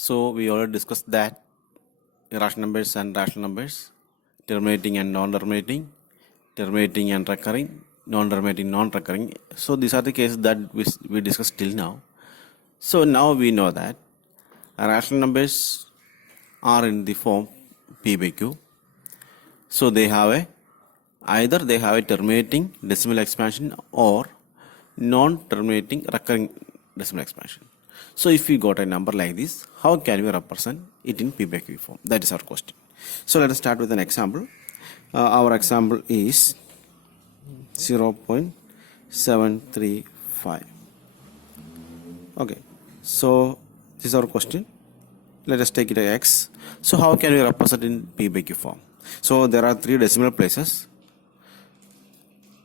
So we already discussed that irrational numbers and rational numbers, terminating and non-terminating, terminating and recurring, non-terminating, non-recurring. So these are the cases that we discussed till now. So now we know that rational numbers are in the form p by q. So either they have a terminating decimal expansion or non-terminating recurring decimal expansion. So if we got a number like this, how can we represent it in p by q form? That is our question. So let us start with an example. Our example is 0.735. Okay, so this is our question. Let us take it as x. So how can we represent in p by q form? So there are 3 decimal places.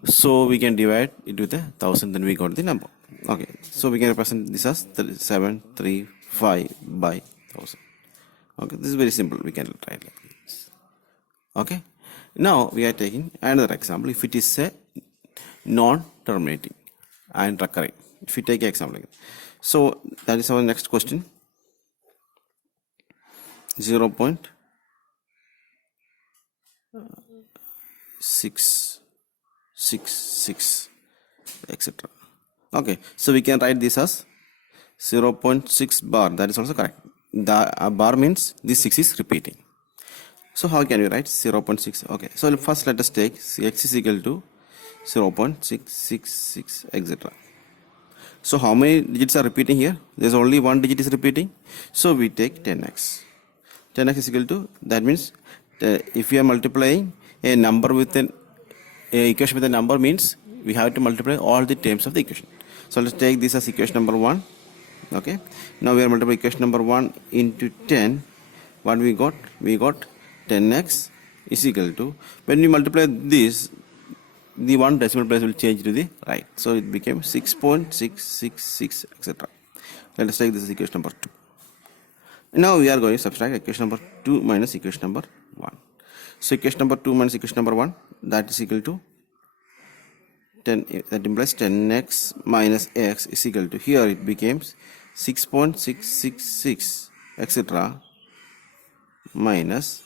So we can divide it with 1000, then we got the number. Okay, so we can represent this as 735 by 1000. Okay, this is very simple. We can write like this. Okay, now we are taking another example. If it is a non-terminating and recurring, if we take an example like that. So that is our next question. 0.666, etc. Okay, so we can write this as 0.6 bar. That is also correct. The bar means this 6 is repeating. So how can we write 0.6? Okay, so first let us take x is equal to 0.666, etc. So how many digits are repeating here? There's only one digit is repeating. So we take 10x. 10x is equal to, that means if we are multiplying a number with an equation with a number, means we have to multiply all the terms of the equation. So let's take this as equation number 1. Okay, now we are multiplying equation number 1 into 10. What we got? We got 10x is equal to, when we multiply this, the one decimal place will change to the right. So it became 6.666, etc. Let us take this as equation number 2. Now we are going to subtract equation number 2 minus equation number 1. So equation number 2 minus equation number 1, that is equal to 10. That implies 10x minus x is equal to, here it becomes 6.666, etc. minus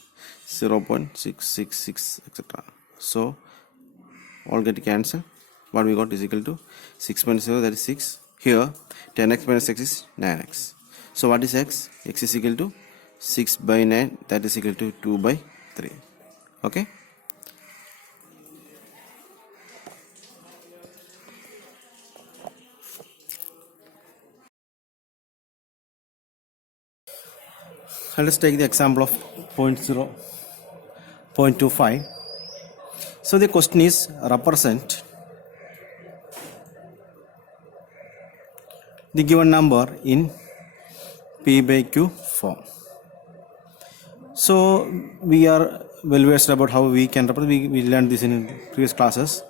0.666, etc. So all get cancelled. What we got is equal to 6 minus 0, that is 6. Here 10x minus x is 9x. So what is x? X is equal to 6 by 9, that is equal to 2 by 3. Okay. Let us take the example of 0.25. So the question is, represent the given number in p by q form. So we are well versed about how we can represent. We learned this in previous classes.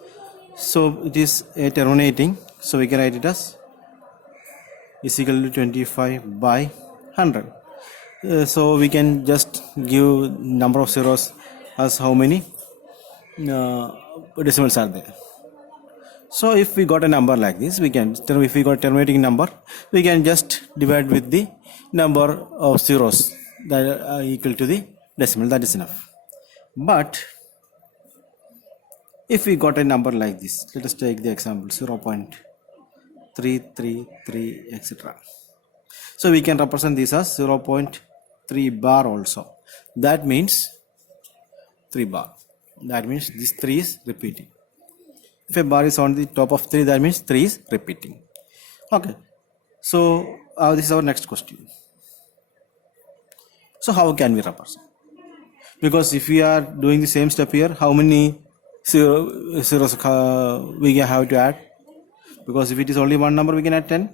So it is a terminating. So we can write it as is equal to 25 by 100. So we can just give number of zeros as how many decimals are there. So if we got a number like this, we can, if we got a terminating number, we can just divide with the number of zeros that are equal to the decimal. That is enough. But if we got a number like this, let us take the example 0.333, etc. So we can represent this as 0.3 bar also. That means 3 bar. That means this 3 is repeating. If a bar is on the top of 3, that means 3 is repeating. Okay. So this is our next question. So how can we represent? Because if we are doing the same step here, how many zeros we have to add? Because if it is only one number, we can add 10.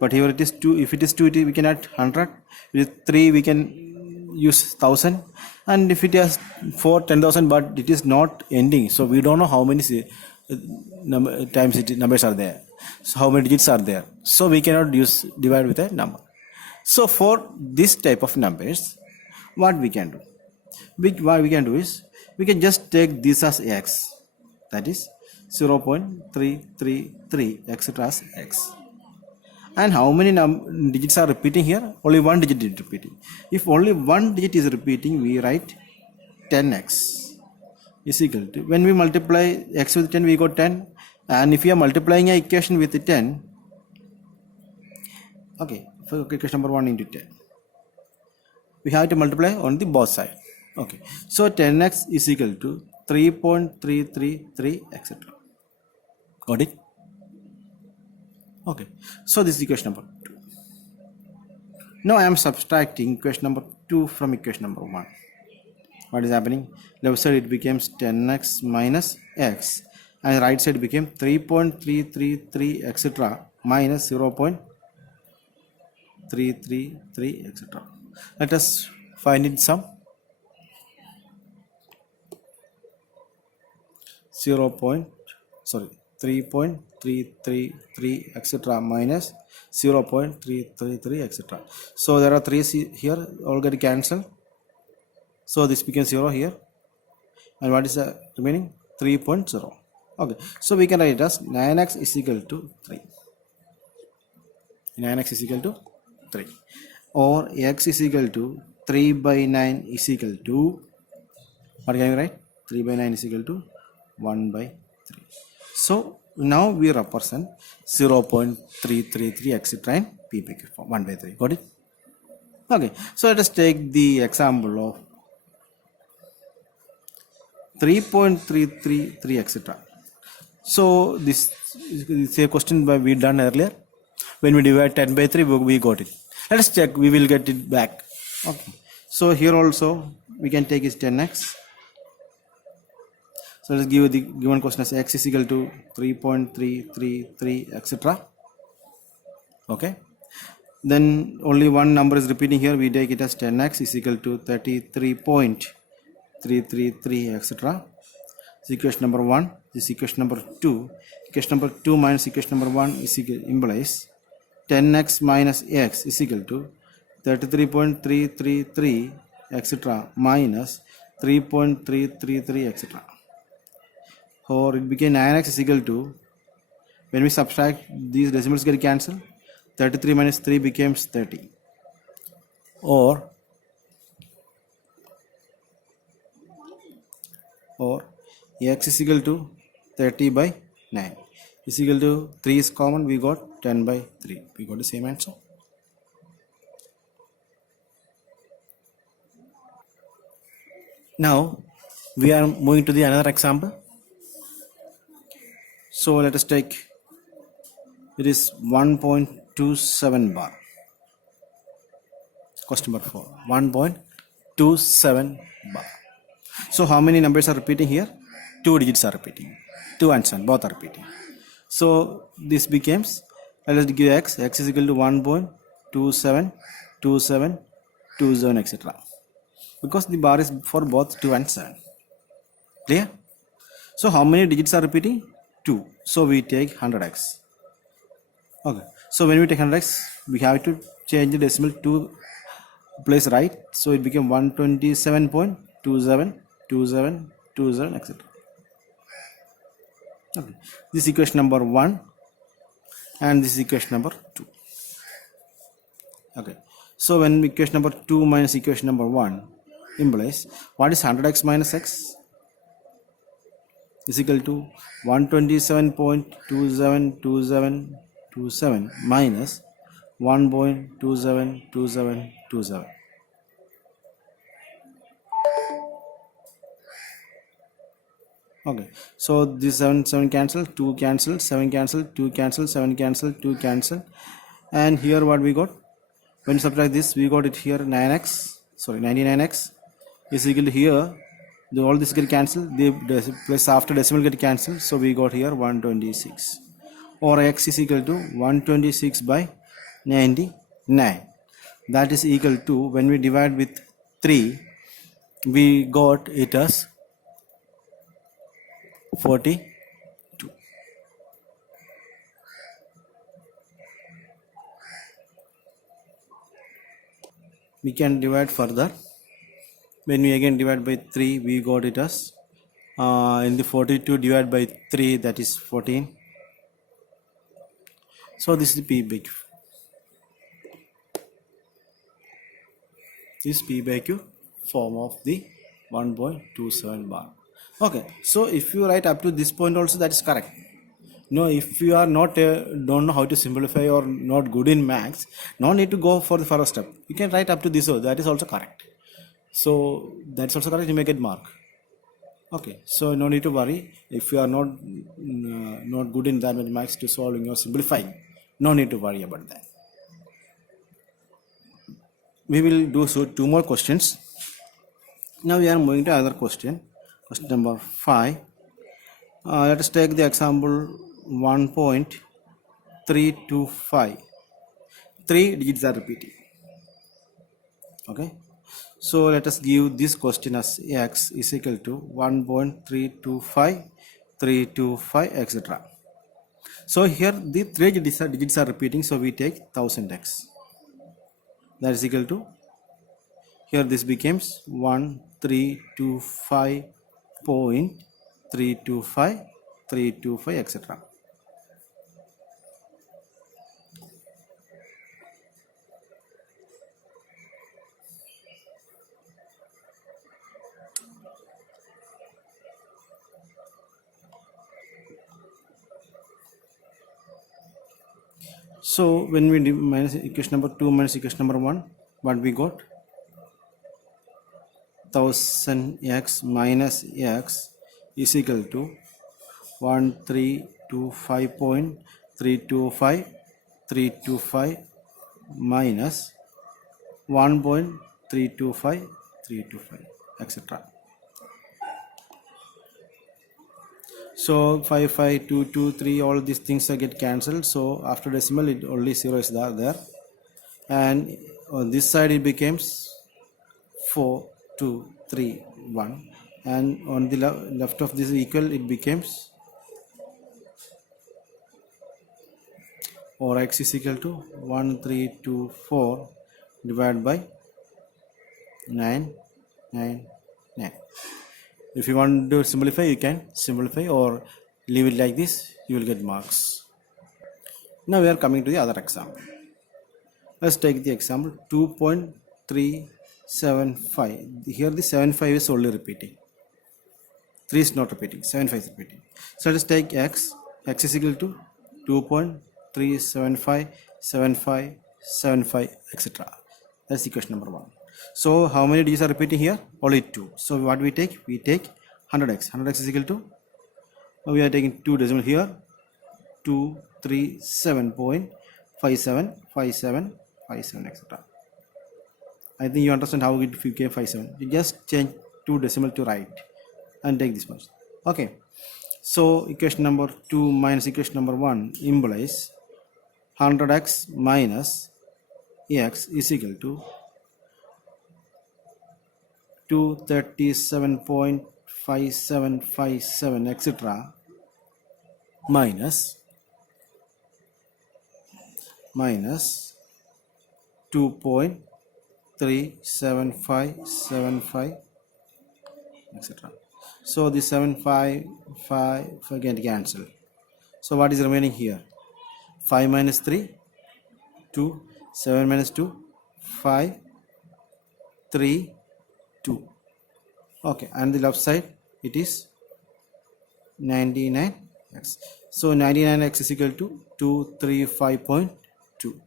But here it is 2. If it is 2, we can add 100. With 3, we can use 1000. And if it is 4, 10,000, but it is not ending. So we don't know how many times numbers are there. So how many digits are there. So we cannot divide with a number. So for this type of numbers, what we can do? What we can do is, we can just take this as x. That is 0.333, etc. as x. And how many digits are repeating here? Only one digit is repeating. If only one digit is repeating, we write 10x is equal to, when we multiply x with 10, we got 10. And if we are multiplying an equation with 10, okay, for equation number 1 into 10, we have to multiply on the both side. Okay, so 10x is equal to 3.333, etc. Got it? Okay, so this is equation number 2. Now I am subtracting equation number 2 from equation number 1. What is happening? Left side it becomes 10x minus x, and right side became 3.333, etc. minus 0.333, etc. Let us find in sum. 3.333, etc. minus 0.333, etc. So there are 3 here, all get cancelled. So this becomes 0 here. And what is the remaining? 3.0. Okay, so we can write it as 9x is equal to 3. 9x is equal to 3. Or x is equal to 3 by 9 is equal to, what can you write? 3 by 9 is equal to 1 by 3. So now we represent 0.333, etc. in p by q form, 1 by 3. Got it? Okay, so let us take the example of 3.333, etc. So this is a question we done earlier. When we divide 10 by 3, we got it. Let us check, we will get it back. Okay, so here also we can take is 10x. So let's give the given question as x is equal to 3.333, etc. Okay, then only one number is repeating here. We take it as 10x is equal to 33.333, etc. This is equation number 1. This is equation number 2. Equation number 2 minus equation number 1 is equal, implies 10x minus x is equal to 33.333, etc. minus 3.333, etc. Or it became 9x is equal to, when we subtract, these decimals get cancelled. 33 minus 3 becomes 30. Or x is equal to 30 by 9 is equal to 3 is common, we got 10 by 3. We got the same answer. Now we are moving to the another example. So let us take, it is 1.27 bar. Question number 4, 1.27 bar. So how many numbers are repeating here? 2 digits are repeating. 2 and 7, both are repeating. So this becomes, let us give x is equal to 1.272727, etc. Because the bar is for both 2 and 7. Clear? So how many digits are repeating? 2. So we take 100x. Okay. So when we take 100x, we have to change the decimal to place right. So it became 127.272727, etc. Okay. This is equation number 1 and this is equation number 2. Okay. So when equation number 2 minus equation number 1 implies, what is 100x minus x? Is equal to 127.272727 minus 1.272727. Okay, so this 7 cancel, 2 cancel, 7 cancel, 2 cancel, 7 cancel, 2 cancel, and here what we got? When subtract this, we got it here 99x is equal to here. All this get cancelled, the place after decimal get cancelled, so we got here 126. Or x is equal to 126 by 99. That is equal to, when we divide with 3, we got it as 42. We can divide further. When we again divide by 3, we got it as in the 42 divided by 3, that is 14. So this is the p by q. this P by Q form of the 1.27 bar. Okay, so if you write up to this point also, that is correct. No, if you are not don't know how to simplify or not good in maths, no need to go for the first step. You can write up to this, that is also correct. So that's also correct, you may get mark. Okay, so no need to worry if you are not good in that mathematics to solving or simplifying. No need to worry about that. We will do so 2 more questions. Now we are moving to another question. Question number 5. Let us take the example 1.325. 3 digits are repeating. Okay. So let us give this question as x is equal to 1.325, 325, etc. So here the 3 digits are repeating, so we take 1000x. That is equal to, here this becomes 1325.325, 325, etc. So when we minus equation number 2 minus equation number 1, what we got? 1000x minus x is equal to 1325.325, 325 minus 1.325, 325, etc. So 5, 5, 2, 2, 3, all these things get cancelled. So after decimal, it only 0 is there. And on this side, it becomes 4, 2, 3, 1. And on the left of this equal, it becomes, or x is equal to 1324 divided by 999. If you want to simplify, you can simplify or leave it like this, you will get marks. Now we are coming to the other example. Let's take the example 2.375. Here the 75 is only repeating. 3 is not repeating, 75 is repeating. So let us take x is equal to 2.375, 75, 75, etc. That's equation number 1. So how many digits are repeating here? Only 2. So what we take? We take 100x. 100x is equal to, we are taking 2 decimal here, 237.575757, etc. I think you understand how it became 57. You just change 2 decimal to right and take this much. Okay. So equation number 2 minus equation number 1 implies 100x minus x is equal to 237.5757, etc. minus 2.37575, etc. So the 755 again cancel. So what is remaining here? 5 minus 3, 2, 7 minus 2, 5, 3, 2. Okay, and the left side it is 99x. So 99x is equal to 235.2.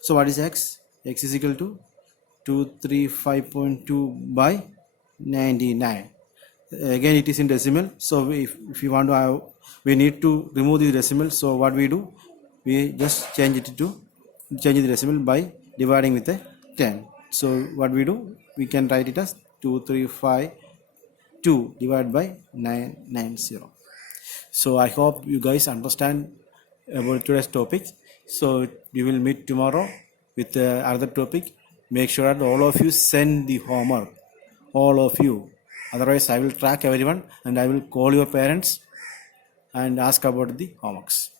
So what is x? X is equal to 235.2 by 99. Again it is in decimal. So if you want to have, we need to remove the decimal. So what we do? We just change the decimal by dividing with a 10. So what we do? We can write it as 2352 divided by 990. So I hope you guys understand about today's topic. So we will meet tomorrow with another topic. Make sure that all of you send the homework, all of you. Otherwise I will track everyone and I will call your parents and ask about the homeworks.